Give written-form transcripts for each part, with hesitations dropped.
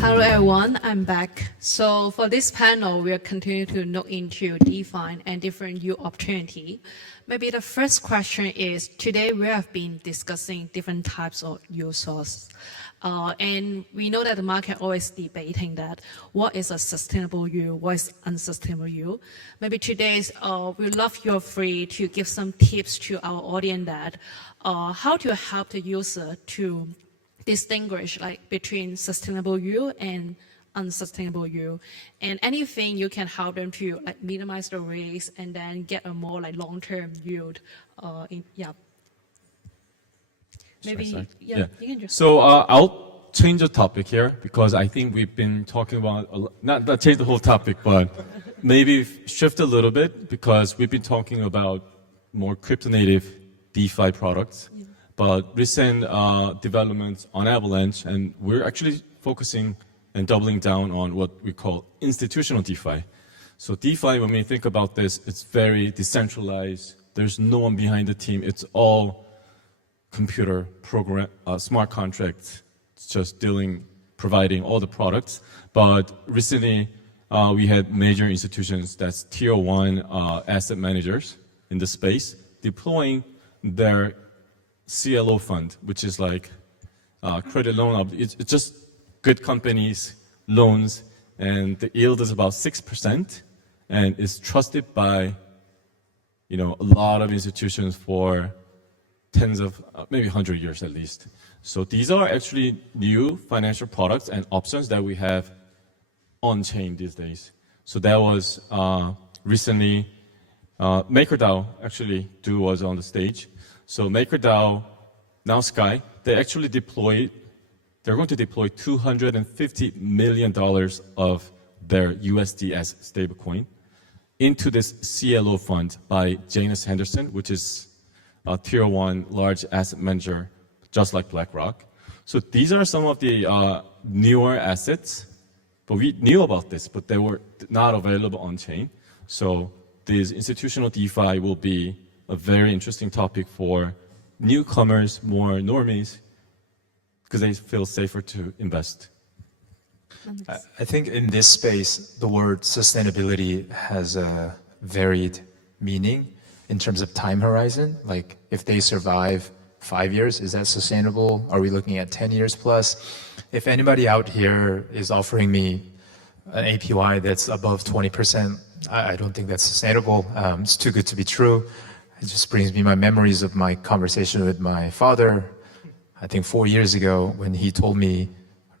Hello everyone, I'm back. So for this panel, we'll continue to look into DeFi and different new opportunity. Maybe the first question is, today we have been discussing different types of use source. And we know that the market always debating that what is a sustainable use, what is unsustainable use. Maybe today's, we love you're free to give some tips to our audience that how to help the user to distinguish between sustainable use and unsustainable use, and anything you can help them to minimize the risk and then get a more long-term yield. Maybe you can just. So I'll change the topic here because I think we've been talking about not change the whole topic, but maybe shift a little bit because we've been talking about more crypto-native DeFi products. But recent developments on Avalanche, and we're actually focusing and doubling down on what we call institutional DeFi. So DeFi, when we think about this, it's very decentralized. There's no one behind the team. It's all computer program, smart contracts, just providing all the products. But recently, we had major institutions, that's tier 1 asset managers in the space, deploying their CLO fund, which is like credit loan. It's just good companies, loans, and the yield is about 6%, and is trusted by a lot of institutions for tens of, maybe 100 years at least. So these are actually new financial products and options that we have on-chain these days. So that was recently, MakerDAO actually was on the stage. So MakerDAO, now Sky, they're going to deploy $250 million of their USDS stablecoin into this CLO fund by Janus Henderson, which is a tier 1 large asset manager, just like BlackRock. So these are some of the newer assets, but we knew about this, but they were not available on chain. So this institutional DeFi will be a very interesting topic for newcomers, more normies, because they feel safer to invest. I think in this space, the word sustainability has a varied meaning in terms of time horizon. Like if they survive 5 years, is that sustainable? Are we looking at 10 years plus? If anybody out here is offering me an APY that's above 20%, I don't think that's sustainable. It's too good to be true. It just brings me my memories of my conversation with my father, I think 4 years ago, when he told me,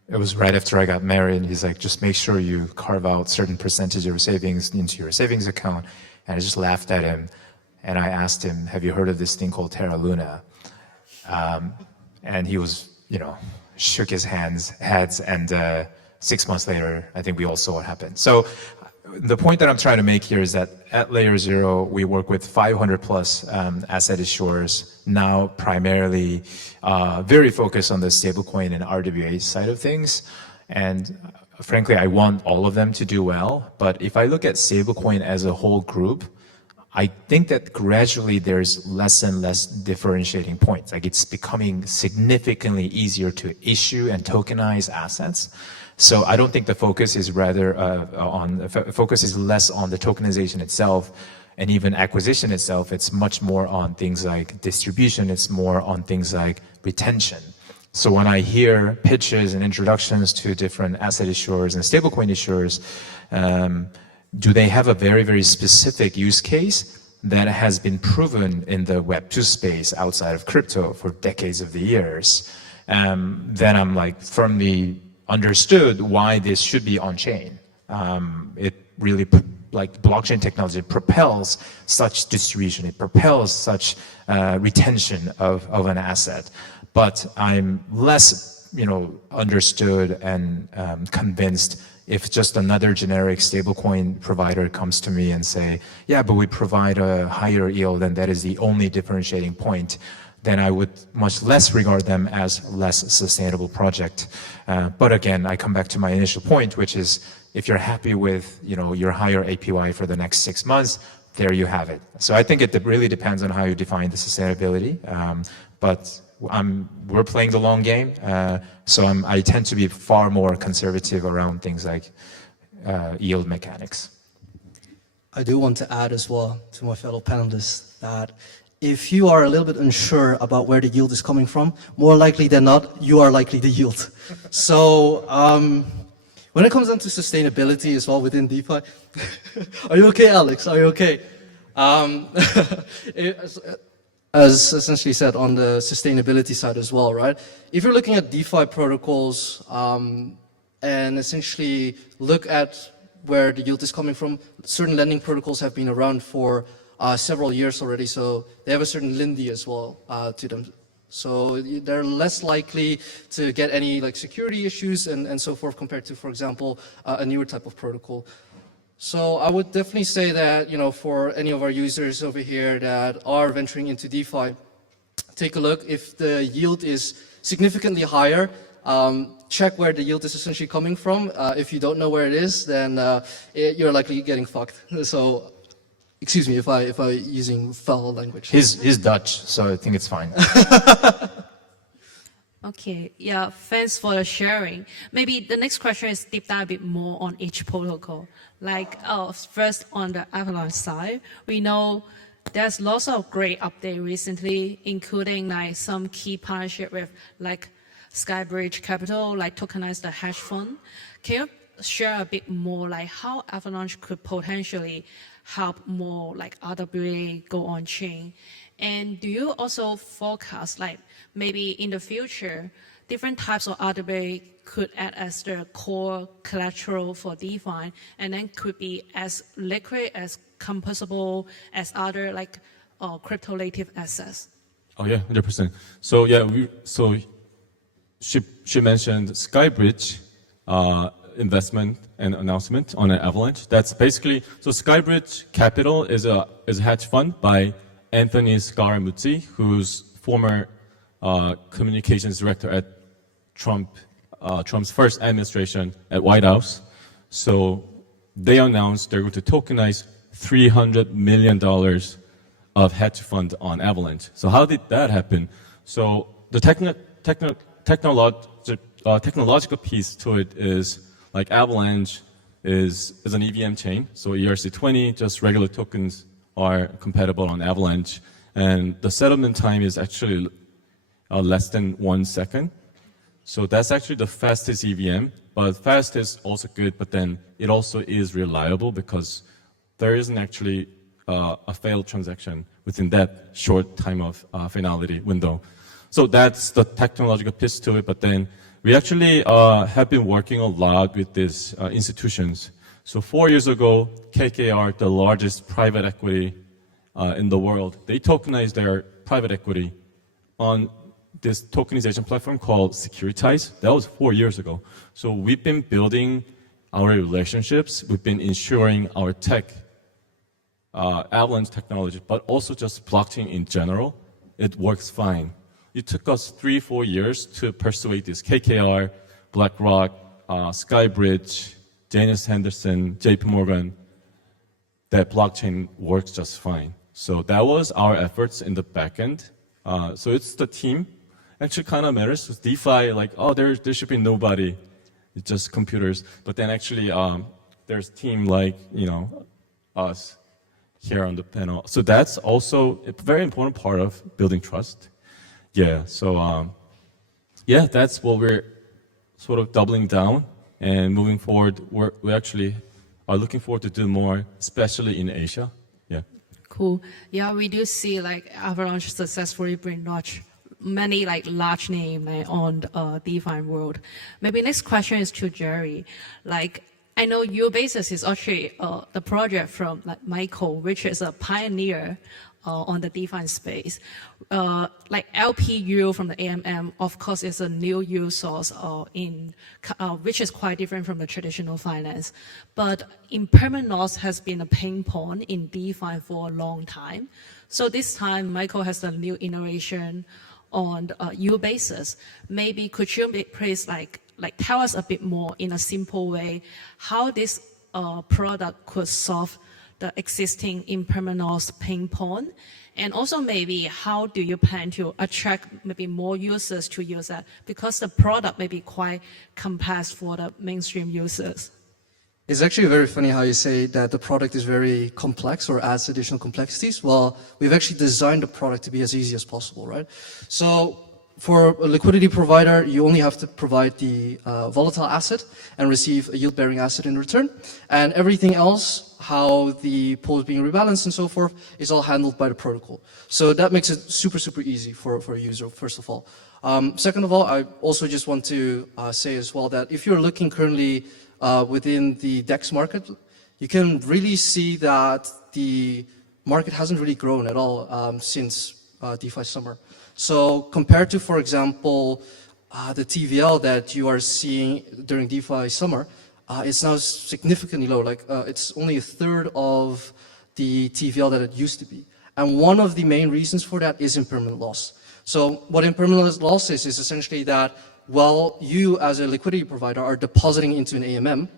it was right after I got married, and he's like, just make sure you carve out certain percentage of your savings into your savings account. And I just laughed at him, and I asked him, have you heard of this thing called Terra Luna? And he was, shook his heads, and 6 months later, I think we all saw what happened. So the point that I'm trying to make here is that at LayerZero, we work with 500 plus asset issuers, now primarily very focused on the stablecoin and RWA side of things. And frankly, I want all of them to do well. But if I look at stablecoin as a whole group, I think that gradually there's less and less differentiating points. Like it's becoming significantly easier to issue and tokenize assets. So I don't think the focus is less on the tokenization itself and even acquisition itself. It's much more on things like distribution. It's more on things like retention. So when I hear pitches and introductions to different asset issuers and stablecoin issuers, do they have a very, very specific use case that has been proven in the Web2 space outside of crypto for decades of the years? Then I'm like firmly understood why this should be on chain. It really, like blockchain technology, propels such distribution. It propels such retention of an asset. But I'm less, understood and convinced if just another generic stablecoin provider comes to me and say, yeah, but we provide a higher yield and that is the only differentiating point, then I would much less regard them as less sustainable project. But again, I come back to my initial point, which is if you're happy with your higher APY for the next 6 months, there you have it. So I think it really depends on how you define the sustainability. But we're playing the long game. So I tend to be far more conservative around things like yield mechanics. I do want to add as well to my fellow panelists that if you are a little bit unsure about where the yield is coming from, more likely than not, you are likely to yield. So when it comes down to sustainability as well within DeFi, are you okay, Alex? Are you okay? As essentially said on the sustainability side as well, right? If you're looking at DeFi protocols and essentially look at where the yield is coming from, certain lending protocols have been around for several years already, so they have a certain Lindy as well to them. So they're less likely to get any like security issues and so forth compared to, for example, a newer type of protocol. So I would definitely say that, you know, for any of our users over here that are venturing into DeFi, take a look. If the yield is significantly higher, check where the yield is essentially coming from. If you don't know where it is, then you're likely getting fucked. So, excuse me if I using foul language. He's Dutch, so I think it's fine. Okay, yeah, thanks for the sharing. Maybe the next question is deep dive a bit more on each protocol. Like, first on the Avalanche side, we know there's lots of great update recently, including like some key partnership with like Skybridge Capital, like tokenize the hash fund. Can you share a bit more like how Avalanche could potentially help more like RWA go on chain? And do you also forecast like maybe in the future, different types of RWA could act as the core collateral for DeFi and then could be as liquid, as composable as other like crypto native assets? Oh yeah, 100%. So yeah, she mentioned Skybridge investment and announcement on an Avalanche. That's basically, so Skybridge Capital is a hedge fund by Anthony Scaramucci, who's former communications director at Trump's first administration at White House. So they announced they're going to tokenize $300 million of hedge fund on Avalanche. So how did that happen? So the technological piece to it is like Avalanche is an EVM chain. So ERC20, just regular tokens are compatible on Avalanche. And the settlement time is actually less than 1 second. So that's actually the fastest EVM, but fast is also good, but then it also is reliable because there isn't actually a failed transaction within that short time of finality window. So that's the technological piece to it, but then we actually have been working a lot with these institutions. So 4 years ago, KKR, the largest private equity in the world, they tokenized their private equity on this tokenization platform called Securitize. That was 4 years ago. So we've been building our relationships. We've been ensuring our tech, Avalanche technology, but also just blockchain in general, it works fine. It took us 3-4 years to persuade this KKR, BlackRock, Skybridge, Janus Henderson, JP Morgan, that blockchain works just fine. So that was our efforts in the back end. So it's the team. Actually kind of matters with DeFi, like, oh, there should be nobody. It's just computers. But then actually there's team like, you know, us here on the panel. So that's also a very important part of building trust. Yeah, so yeah, that's what we're sort of doubling down and moving forward. We actually are looking forward to do more, especially in Asia. Yeah. Cool. Yeah, we do see like Avalanche successfully bring many like large name on the DeFi world. Maybe next question is to Jerry. Like, I know your basis is actually the project from like Michael, which is a pioneer on the DeFi space. Like LPU from the AMM, of course, is a new use source which is quite different from the traditional finance. But impermanent loss has been a pain point in DeFi for a long time. So this time, Michael has a new innovation on U basis. Maybe could you please like tell us a bit more in a simple way how this product could solve the existing impermanent loss pain point? And also maybe how do you plan to attract maybe more users to use that? Because the product may be quite complex for the mainstream users. It's actually very funny how you say that the product is very complex or adds additional complexities. Well, we've actually designed the product to be as easy as possible, right? So for a liquidity provider, you only have to provide the volatile asset and receive a yield-bearing asset in return. And everything else, how the pool is being rebalanced and so forth, is all handled by the protocol. So that makes it super, super easy for a user, first of all. Second of all, I also just want to say as well that if you're looking currently within the DEX market, you can really see that the market hasn't really grown at all since DeFi summer. So compared to, for example, the TVL that you are seeing during DeFi summer, it's now significantly low. Like it's only a third of the TVL that it used to be. And one of the main reasons for that is impermanent loss. So what impermanent loss is essentially that while you as a liquidity provider are depositing into an AMM,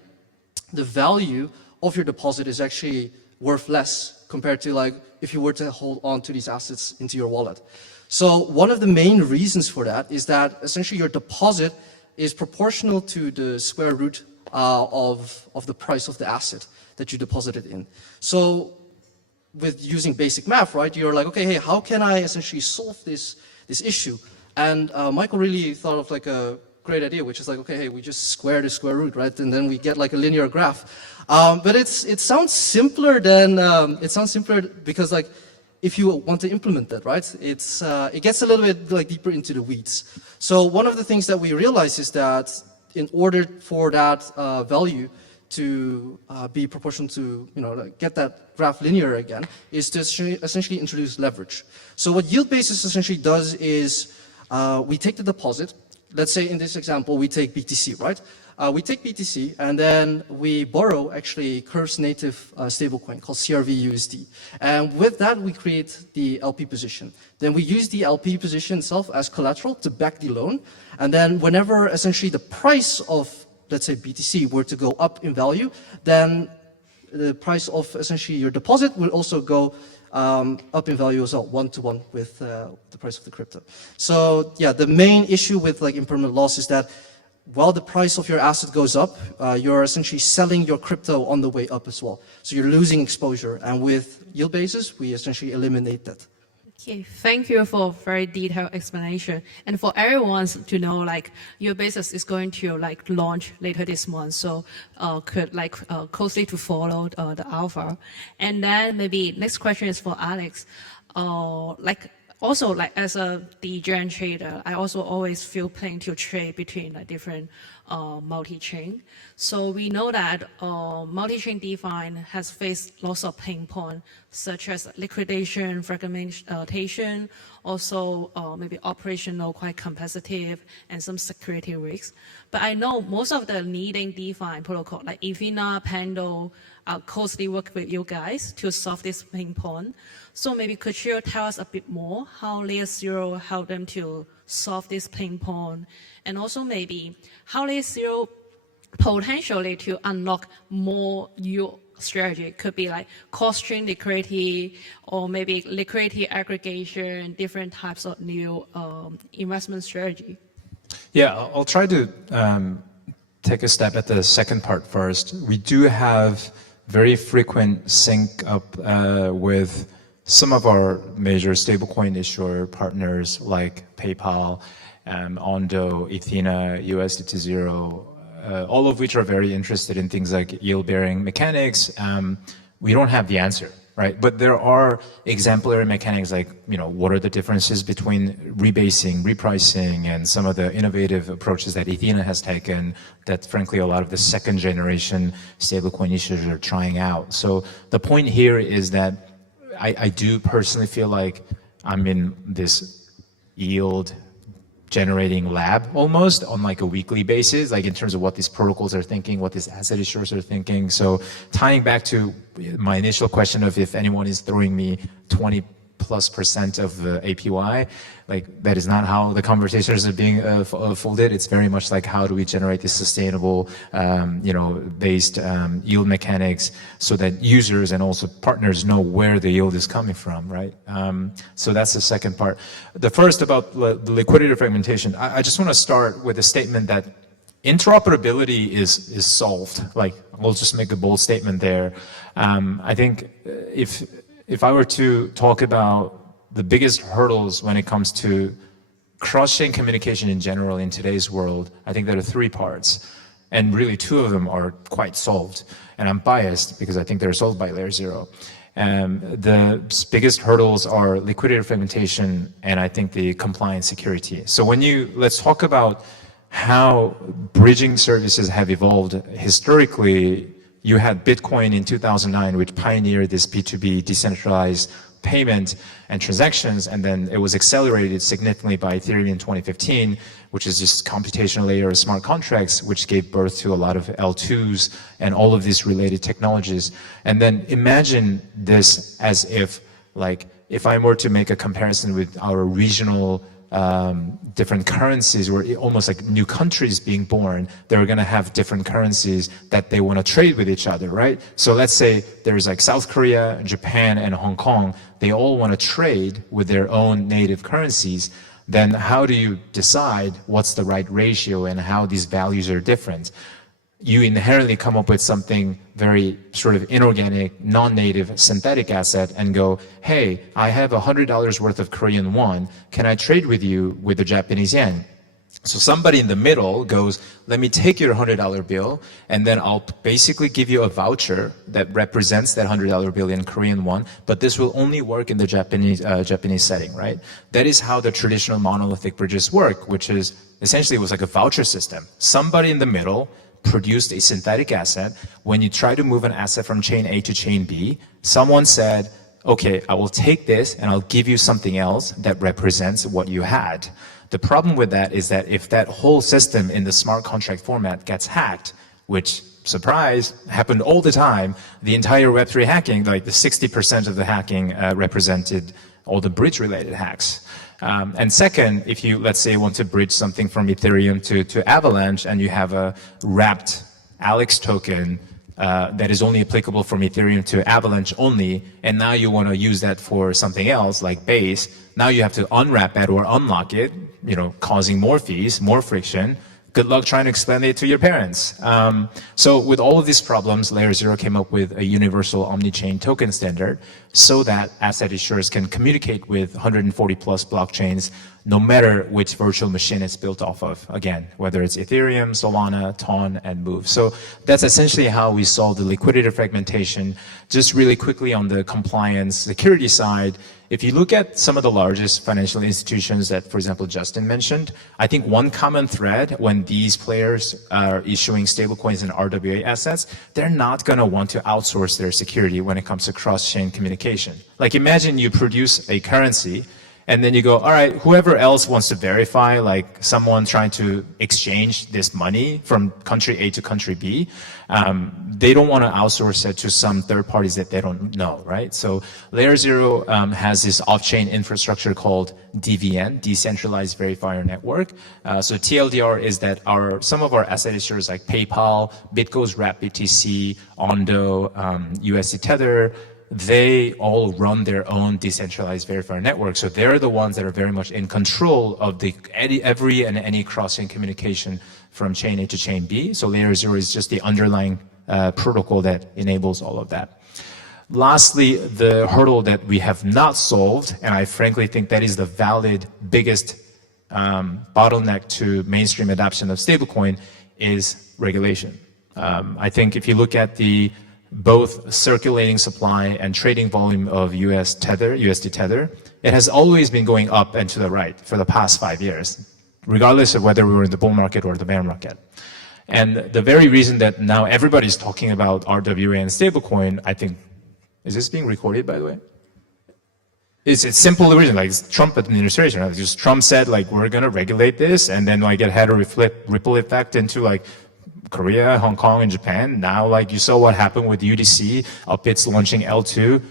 the value of your deposit is actually worth less compared to like if you were to hold on to these assets into your wallet. So one of the main reasons for that is that essentially your deposit is proportional to the square root of the price of the asset that you deposited in. So with using basic math, right, you're like, okay, hey, how can I essentially solve this issue? And Michael really thought of like a great idea, which is like, okay, hey, we just square the square root, right? And then we get like a linear graph. But it sounds simpler than, because like, if you want to implement that, right? It gets a little bit like deeper into the weeds. So one of the things that we realize is that in order for that value to be proportional to, like get that graph linear again, is to essentially introduce leverage. So what yield basis essentially does is we take the deposit. Let's say in this example, we take BTC, right? We take BTC and then we borrow actually Curve's native stablecoin called CRV-USD. And with that, we create the LP position. Then we use the LP position itself as collateral to back the loan. And then whenever essentially the price of, let's say, BTC were to go up in value, then the price of essentially your deposit will also go up in value as well, one-to-one with the price of the crypto. So yeah, the main issue with like impermanent loss is that while the price of your asset goes up, you're essentially selling your crypto on the way up as well. So you're losing exposure. And with yield basis, we essentially eliminate that. Okay, thank you for a very detailed explanation. And for everyone to know, like your business is going to like launch later this month, so could like closely to follow the alpha. And then maybe next question is for Alex. Also, like as a DGen trader, I also always feel playing to trade between like different multi-chain. So we know that multi-chain DeFi has faced lots of pain points, such as liquidation, fragmentation, also maybe operational quite competitive, and some security risks. But I know most of the leading DeFi protocol, like Ethena, Pando, closely work with you guys to solve this pain point. So maybe could you tell us a bit more how LayerZero helped them to solve this pain point, and also maybe how LayerZero potentially to unlock more new strategy? It could be like cross-chain liquidity or maybe liquidity aggregation, different types of new investment strategy. Yeah, I'll try to take a step at the second part first. We do have very frequent sync up with some of our major stablecoin issuer partners like PayPal, Ondo, Ethena, USDT0, all of which are very interested in things like yield-bearing mechanics. We don't have the answer, right? But there are exemplary mechanics like, what are the differences between rebasing, repricing, and some of the innovative approaches that Ethena has taken that frankly a lot of the second generation stablecoin issuers are trying out. So the point here is that I do personally feel like I'm in this yield generating lab almost on like a weekly basis, like in terms of what these protocols are thinking, what these asset issuers are thinking. So tying back to my initial question of if anyone is throwing me $20+ 100+% of the APY. Like, that is not how the conversations are being folded. It's very much like, how do we generate this sustainable, based yield mechanics so that users and also partners know where the yield is coming from, right? So that's the second part. The first, about the liquidity fragmentation, I just want to start with a statement that interoperability is solved. Like, we'll just make a bold statement there. I think if I were to talk about the biggest hurdles when it comes to cross-chain communication in general in today's world, I think there are three parts. And really, two of them are quite solved. And I'm biased because I think they're solved by LayerZero. The biggest hurdles are liquidity fragmentation and I think the compliance security. So let's talk about how bridging services have evolved. Historically, you had Bitcoin in 2009, which pioneered this B2B decentralized payment and transactions, and then it was accelerated significantly by Ethereum in 2015, which is just computational layer of smart contracts, which gave birth to a lot of L2s and all of these related technologies. And then imagine this as if I were to make a comparison with our regional different currencies, where almost like new countries being born, they're going to have different currencies that they want to trade with each other, right? So let's say there's like South Korea, Japan, and Hong Kong. They all want to trade with their own native currencies. Then how do you decide what's the right ratio and how these values are different? You inherently come up with something very sort of inorganic, non-native synthetic asset and go, hey, I have $100 worth of Korean won. Can I trade with you with the Japanese yen? So somebody in the middle goes, let me take your $100 bill, and then I'll basically give you a voucher that represents that $100 bill in Korean won, but this will only work in the Japanese setting, right? That is how the traditional monolithic bridges work, which is essentially, it was like a voucher system. Somebody in the middle produced a synthetic asset. When you try to move an asset from chain A to chain B, someone said, okay, I will take this and I'll give you something else that represents what you had. The problem with that is that if that whole system in the smart contract format gets hacked, which, surprise, happened all the time, the entire Web3 hacking, like the 60% of the hacking represented all the bridge-related hacks. And second, if you, let's say, want to bridge something from Ethereum to Avalanche, and you have a wrapped Alex token that is only applicable from Ethereum to Avalanche only, and now you want to use that for something else like Base, now you have to unwrap it or unlock it, causing more fees, more friction. Good luck trying to explain it to your parents. So with all of these problems, LayerZero came up with a universal omni-chain token standard so that asset issuers can communicate with 140 plus blockchains, no matter which virtual machine it's built off of. Again, whether it's Ethereum, Solana, Ton, and Move. So that's essentially how we solve the liquidity fragmentation. Just really quickly on the compliance security side, if you look at some of the largest financial institutions that, for example, Justin mentioned, I think one common thread when these players are issuing stablecoins and RWA assets, they're not going to want to outsource their security when it comes to cross-chain communication. Like, imagine you produce a currency and then you go, all right, whoever else wants to verify, like someone trying to exchange this money from country A to country B, they don't want to outsource it to some third parties that they don't know, right? So LayerZero has this off-chain infrastructure called DVN, Decentralized Verifier Network. So TLDR is that some of our asset issuers like PayPal, BitGo's Wrap BTC, Ondo, USD Tether, they all run their own decentralized verifier network. So they're the ones that are very much in control of every and any cross-chain communication from chain A to chain B. So LayerZero is just the underlying protocol that enables all of that. Lastly, the hurdle that we have not solved, and I frankly think that is the valid biggest bottleneck to mainstream adoption of stablecoin, is regulation. I think if you look at both circulating supply and trading volume of USD Tether, it has always been going up and to the right for the past 5 years, regardless of whether we were in the bull market or the bear market. And the very reason that now everybody's talking about RWA and stablecoin, I think, is this being recorded, by the way? It's simple reason, like it's Trump administration. Right? Just Trump said, like, we're going to regulate this, and then like it had a ripple effect into like Korea, Hong Kong, and Japan. Now, like, you saw what happened with UDC, Upbit's launching L2.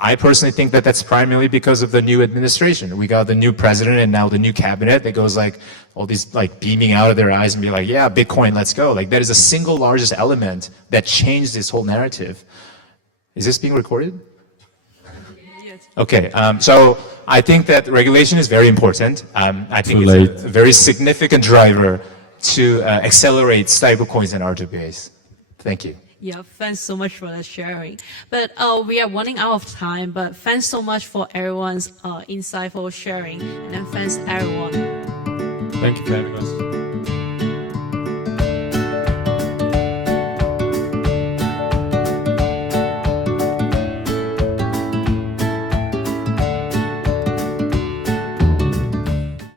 I personally think that that's primarily because of the new administration. We got the new president and now the new cabinet that goes like all these like beaming out of their eyes and be like, yeah, Bitcoin, let's go. Like that is the single largest element that changed this whole narrative. Is this being recorded? Yes. Okay, so I think that regulation is very important. I think Too it's late. a very significant driver to accelerate stablecoins and RWAs. Thank you. Yeah, thanks so much for the sharing. But we are running out of time, but thanks so much for everyone's insightful sharing. And then thanks everyone. Thank you for having us.